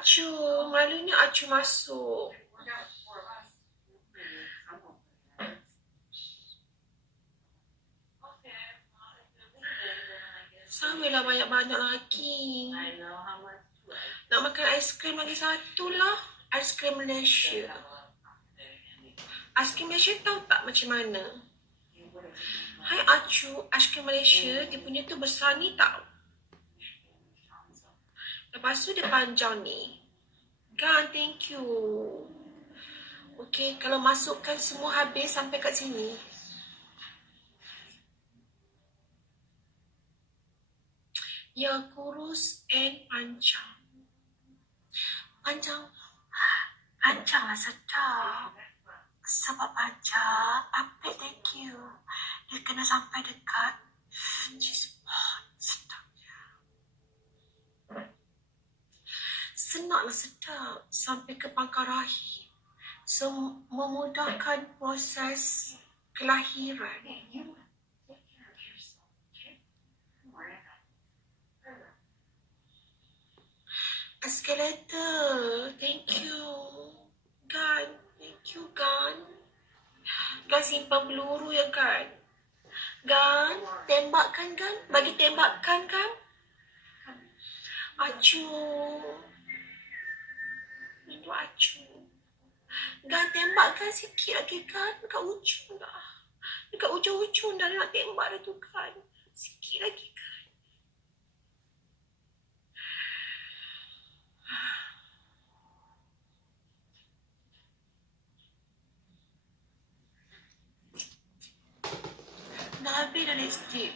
Acu, malunya Acu masuk. Samalah banyak-banyak lagi. Nak makan aiskrim lagi satu lah. Aiskrim Malaysia. Aiskrim Malaysia tahu tak macam mana? Hai Acu, aiskrim Malaysia dia punya tu besar ni tau. Lepas tu dia panjang ni. Kan, thank you. Okay, kalau masukkan semua habis sampai kat sini. Ya, kurus and panjang. Panjanglah sedap. Sebab panjang, apik, thank you. Dia kena sampai dekat G-spot. Sedapnya. Senaklah sedap. Sampai ke pangkal rahim. Memudahkan proses kelahiran. Escalator, thank you. Gan, thank you Gan. Gan simpan peluru ya Gan. Gan, tembakkan Gan. Bagi tembakkan Gan. Acu. Itu Acu. Gan, tembakkan sikit lagi Gan. Dekat ujung dah. Dekat ujung-ujung dah nak tembak dah tu Gan. Sikit lagi Gan. Dah habis dah lipstick.